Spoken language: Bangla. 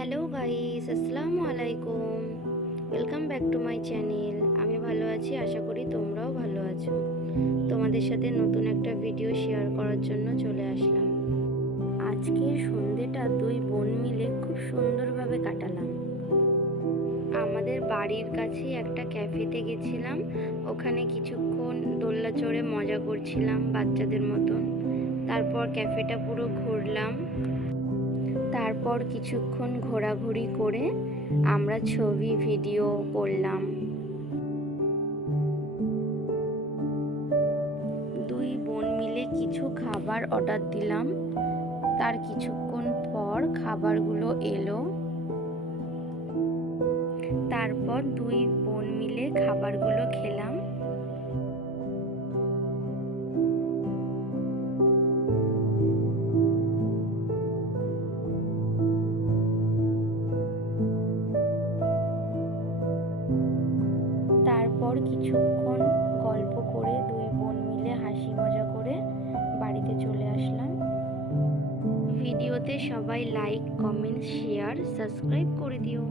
হ্যালো গাইস, আসসালামু আলাইকুম। Welcome back to my channel. আমি ভালো আছি, আশা করি তোমরাও ভালো আছো। তোমাদের সাথে নতুন একটা ভিডিও শেয়ার করার জন্য চলে আসলাম। আজকের সন্ধেটা দুই বোন মিলে খুব সুন্দরভাবে কাটালাম। আমাদের বাড়ির কাছেই একটা ক্যাফেতে গেছিলাম। ওখানে কিছুক্ষণ দোলনা চড়ে মজা করছিলাম বাচ্চাদের মতন। তারপর ক্যাফেটা পুরো ঘুরলাম। তারপর কিছুক্ষণ ঘোরাঘুরি করে আমরা ছবি ভিডিও করলাম। দুই বোন মিলে কিছু খাবার অর্ডার দিলাম। তার কিছুক্ষণ পর খাবারগুলো এলো। তারপর দুই বোন মিলে খাবারগুলো খেলাম। তারপর কিছুক্ষণ গল্প করে দুই বোন মিলে হাসি মজা করে বাড়িতে চলে আসলাম। ভিডিওতে সবাই লাইক, কমেন্ট, শেয়ার, সাবস্ক্রাইব করে দিও।